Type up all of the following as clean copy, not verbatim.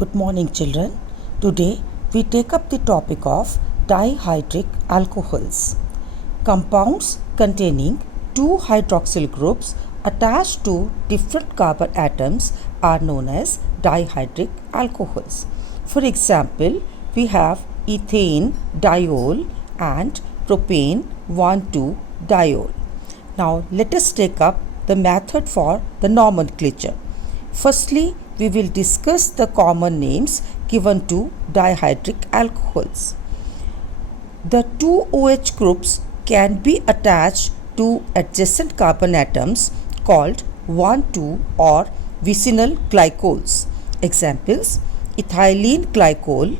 Good morning, children. Today we take up the topic of dihydric alcohols. Compounds containing two hydroxyl groups attached to different carbon atoms are known as dihydric alcohols. For example, we have ethane diol and propane 1,2-diol. Now let us take up the method for the nomenclature. Firstly, we will discuss the common names given to dihydric alcohols. The two OH groups can be attached to adjacent carbon atoms called 1,2 or vicinal glycols. Examples: ethylene glycol,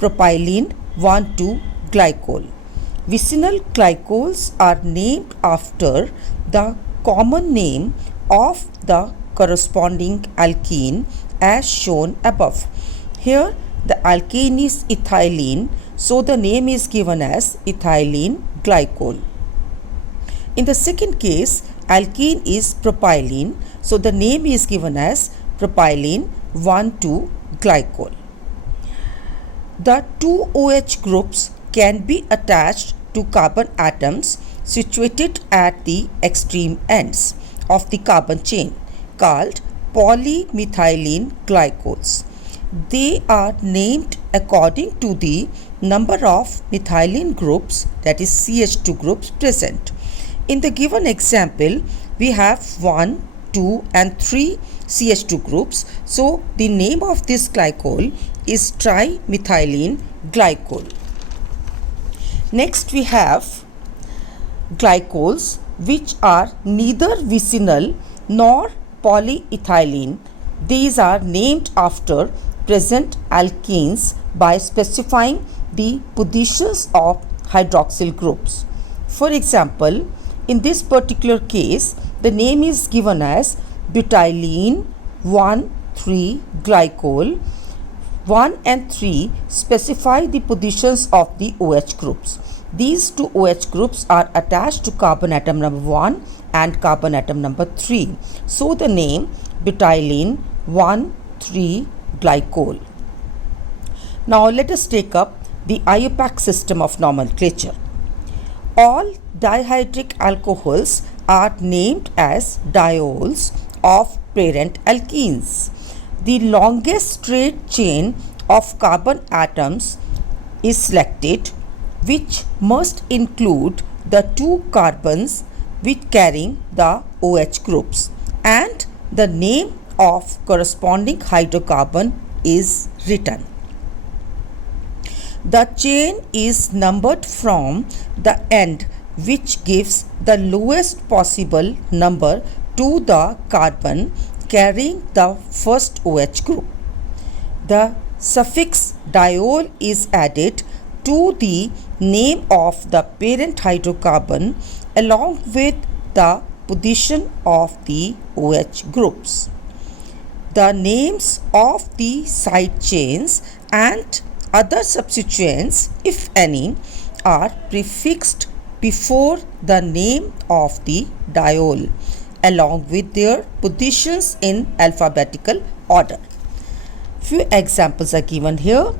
propylene 1,2 glycol. Vicinal glycols are named after the common name of the corresponding alkene as shown above. Here the alkene is ethylene, so the name is given as ethylene glycol. In the second case, alkene is propylene, so the name is given as propylene 1,2 glycol. The two OH groups can be attached to carbon atoms situated at the extreme ends of the carbon chain, called polymethylene glycols. They are named according to the number of methylene groups, that is CH2 groups, present. In the given example, we have 1, 2 and 3 CH2 groups, so the name of this glycol is trimethylene glycol. Next we have glycols which are neither vicinal nor polyethylene. These are named after present alkenes by specifying the positions of hydroxyl groups. For example, in this particular case, the name is given as butylene 1,3 glycol. 1 and 3 specify the positions of the OH groups. These two OH groups are attached to carbon atom number 1 and carbon atom number 3. So the name butylene 1,3 glycol. Now let us take up the IUPAC system of nomenclature. All dihydric alcohols are named as diols of parent alkenes. The longest straight chain of carbon atoms is selected, which must include the two carbons which carrying the OH groups, and the name of corresponding hydrocarbon is written. The chain is numbered from the end, which gives the lowest possible number to the carbon carrying the first OH group. The suffix diol is added to the name of the parent hydrocarbon along with the position of the OH groups. The names of the side chains and other substituents, if any, are prefixed before the name of the diol along with their positions in alphabetical order. Few examples are given here: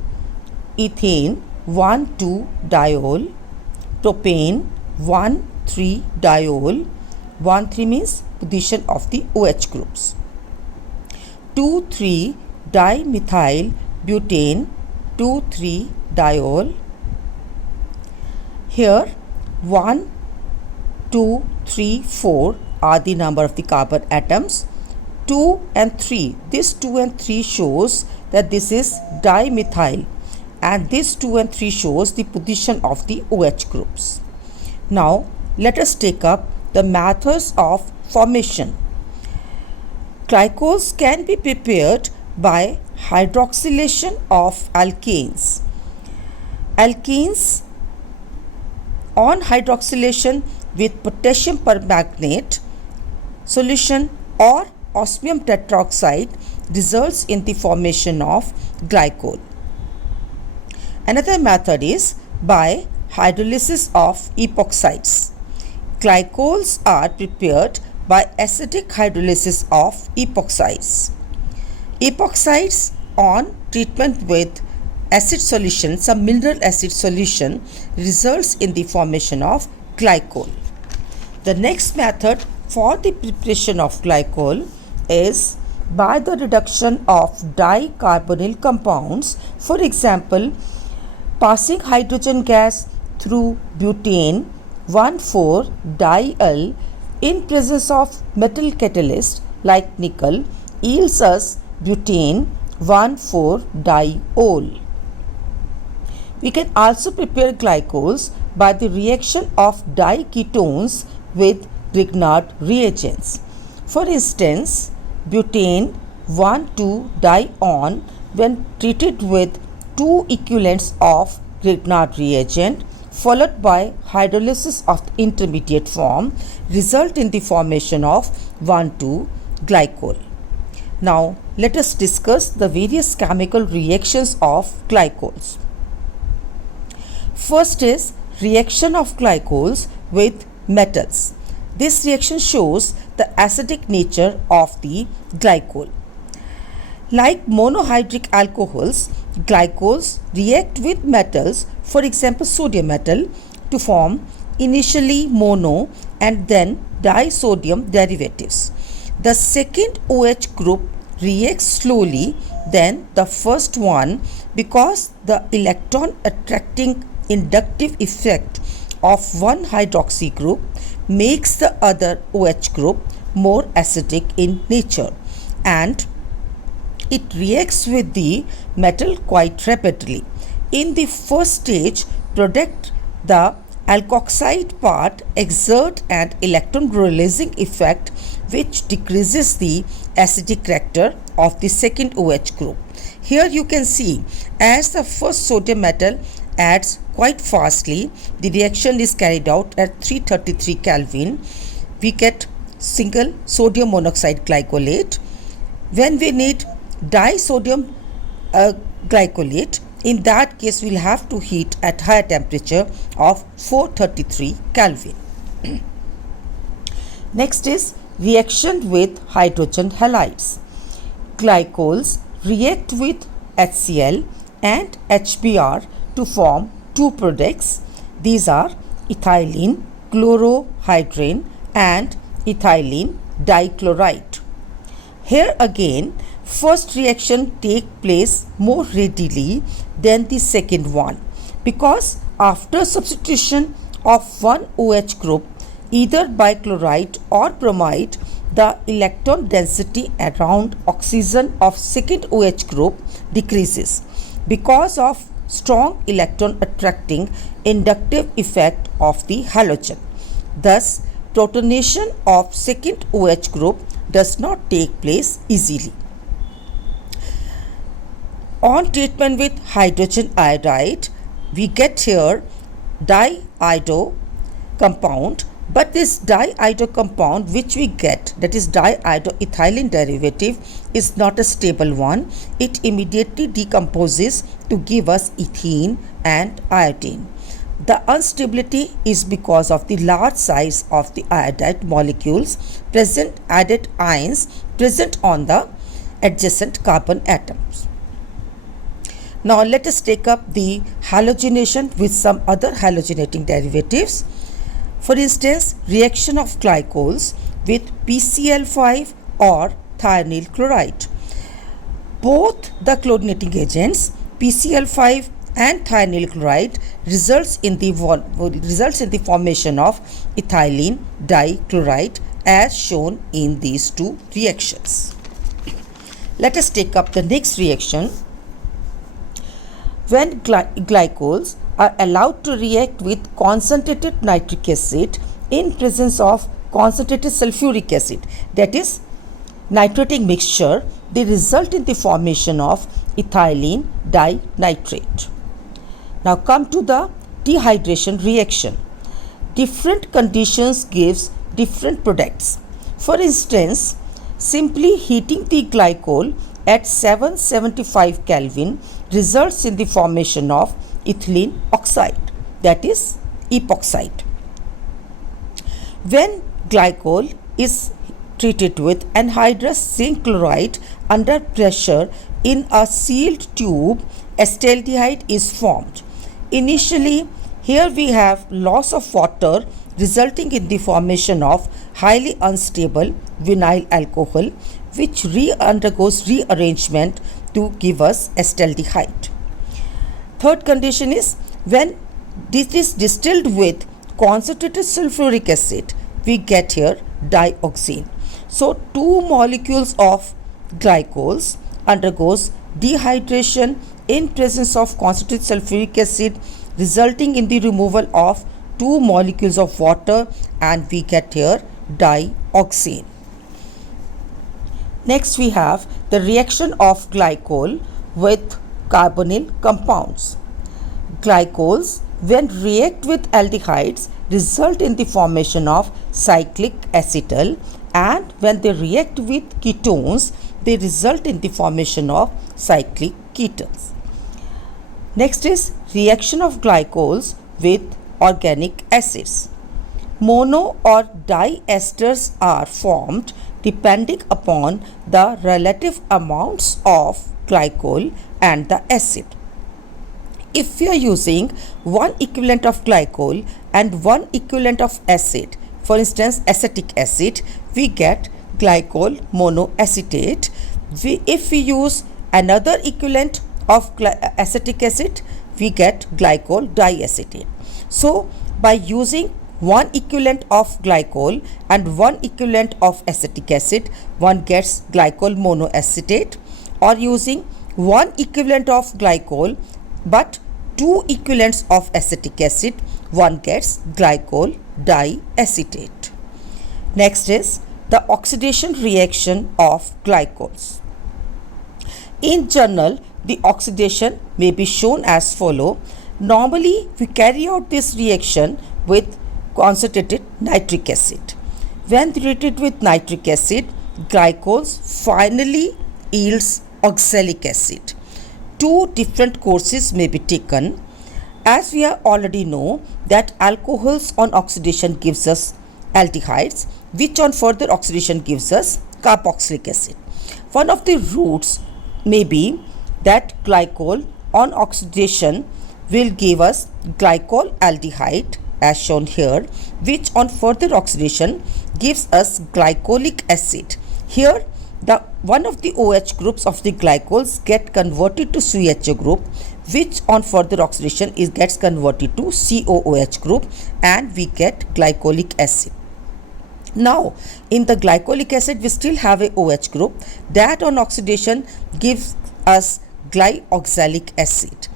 ethane 1,2-diol, propane 1,3-diol. 1,3 means position of the OH groups. 2,3-dimethyl butane 2,3-diol. Here 1, 2, 3, 4 are the number of the carbon atoms. 2 and 3, this 2 and 3 shows that this is dimethyl, and this 2 and 3 shows the position of the OH groups. Now let us take up the methods of formation. Glycols can be prepared by hydroxylation of alkanes. Alkenes on hydroxylation with potassium permanganate solution or osmium tetroxide results in the formation of glycol. Another method is by hydrolysis of epoxides. Glycols are prepared by acidic hydrolysis of epoxides. Epoxides on treatment with acid solution, some mineral acid solution results in the formation of glycol. The next method for the preparation of glycol is by the reduction of dicarbonyl compounds. For example, passing hydrogen gas through butane 1,4-diol in presence of metal catalyst like nickel yields us butane 1,4-diol. We can also prepare glycols by the reaction of diketones with Grignard reagents. For instance, butane 1,2-dione when treated with 2 equivalents of Grignard reagent followed by hydrolysis of the intermediate form result in the formation of 1,2-glycol. Now let us discuss the various chemical reactions of glycols. First is reaction of glycols with metals. This reaction shows the acidic nature of the glycol. Like monohydric alcohols, glycols react with metals, for example sodium metal, to form initially mono and then disodium derivatives. The second OH group reacts slowly than the first one because the electron attracting inductive effect of one hydroxy group makes the other OH group more acidic in nature, and it reacts with the metal quite rapidly. In the first stage product, the alkoxide part exert an electron releasing effect which decreases the acidic character of the second OH group. Here you can see as the first sodium metal adds quite fastly, the reaction is carried out at 333 Kelvin. We get single sodium monoxide glycolate. When we need disodium glycolate, in that case we will have to heat at higher temperature of 433 Kelvin. Next is reaction with hydrogen halides. Glycols react with HCl and HBr to form two products. These are ethylene chlorohydrin and ethylene dichloride. Here again, first reaction take place more readily than the second one because after substitution of one OH group either by chloride or bromide, the electron density around oxygen of second OH group decreases because of strong electron attracting inductive effect of the halogen. Thus, protonation of second OH group does not take place easily. On treatment with hydrogen iodide, we get here diiodo compound, but this diiodo compound which we get, that is diiodoethylene derivative, is not a stable one. It immediately decomposes to give us ethene and iodine. The instability is because of the large size of the iodide molecules present, added ions present on the adjacent carbon atoms. Now let us take up the halogenation with some other halogenating derivatives. For instance, reaction of glycols with PCl5 or thionyl chloride. Both the chlorinating agents PCl5 and thionyl chloride results in the formation of ethylene dichloride as shown in these two reactions. Let us take up the next reaction. When glycols are allowed to react with concentrated nitric acid in presence of concentrated sulfuric acid, that is nitrating mixture, they result in the formation of ethylene dinitrate. Now come to the dehydration reaction. Different conditions gives different products. For instance, simply heating the glycol at 775 Kelvin results in the formation of ethylene oxide, that is epoxide. When glycol is treated with anhydrous zinc chloride under pressure in a sealed tube, acetaldehyde is formed. Initially, here we have loss of water resulting in the formation of highly unstable vinyl alcohol, which undergoes rearrangement to give us acetaldehyde. Third condition is when this is distilled with concentrated sulfuric acid, we get here dioxane. So two molecules of glycols undergoes dehydration in presence of concentrated sulfuric acid, resulting in the removal of two molecules of water, and we get here dioxane. Next we have the reaction of glycol with carbonyl compounds. Glycols, when react with aldehydes, result in the formation of cyclic acetal, and when they react with ketones, they result in the formation of cyclic ketones. Next is reaction of glycols with organic acids. Mono or diesters are formed depending upon the relative amounts of glycol and the acid. If we are using one equivalent of glycol and one equivalent of acid, for instance acetic acid, we get glycol monoacetate. If we use another equivalent of acetic acid, we get glycol diacetate. So by using one equivalent of glycol and one equivalent of acetic acid, one gets glycol monoacetate, or using one equivalent of glycol but two equivalents of acetic acid, one gets glycol diacetate. Next is the oxidation reaction of glycols. In general, the oxidation may be shown as follow. Normally, we carry out this reaction with concentrated nitric acid. When treated with nitric acid, glycols finally yields oxalic acid. Two different courses may be taken. As we already know that alcohols on oxidation gives us aldehydes, which on further oxidation gives us carboxylic acid. One of the routes may be that glycol on oxidation will give us glycol aldehyde as shown here, which on further oxidation gives us glycolic acid. Here one of the OH groups of the glycols get converted to CHO group, which on further oxidation gets converted to COOH group, and we get glycolic acid. Now in the glycolic acid we still have a OH group that on oxidation gives us glyoxalic acid,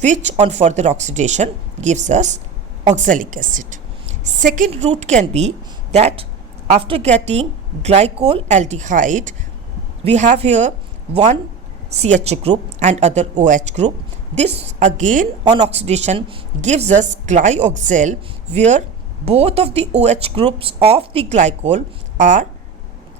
which on further oxidation gives us oxalic acid. Second route can be that after getting glycol aldehyde, we have here one CHO group and other OH group. This again on oxidation gives us glyoxal, where both of the OH groups of the glycol are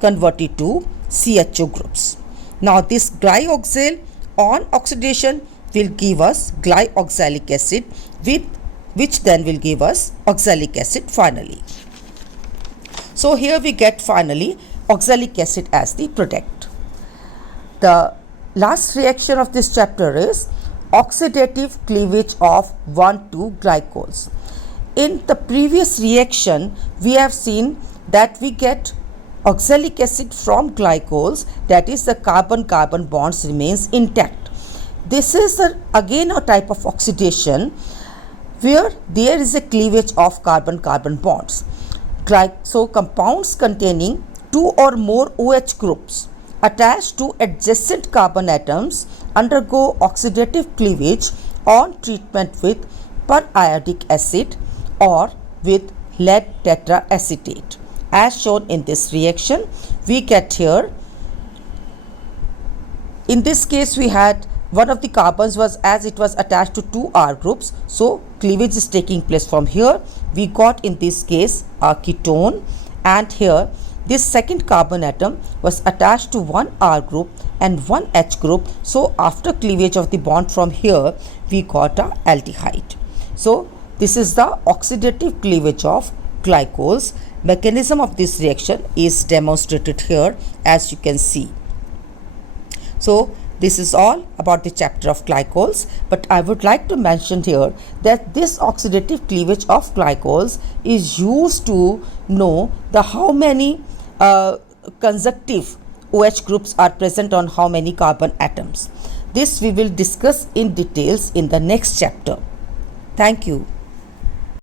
converted to CHO groups. Now this glyoxal on oxidation will give us glyoxalic acid, which then will give us oxalic acid finally. So here we get finally oxalic acid as the product. The last reaction of this chapter is oxidative cleavage of 1,2 glycols. In the previous reaction, we have seen that we get oxalic acid from glycols, that is the carbon-carbon bonds remains intact. This is again a type of oxidation where there is a cleavage of carbon-carbon bonds. So compounds containing two or more OH groups attached to adjacent carbon atoms undergo oxidative cleavage on treatment with periodic acid or with lead tetraacetate. As shown in this reaction, we get here, in this case we had one of the carbons was as it was attached to two R groups, so cleavage is taking place from here. We got in this case a ketone, and here this second carbon atom was attached to one R group and one H group, so after cleavage of the bond from here we got a aldehyde. So this is the oxidative cleavage of glycols. Mechanism of this reaction is demonstrated here as you can see. So This is all about the chapter of glycols, but I would like to mention here that this oxidative cleavage of glycols is used to know the how many consecutive OH groups are present on how many carbon atoms. This we will discuss in details in the next chapter. Thank you.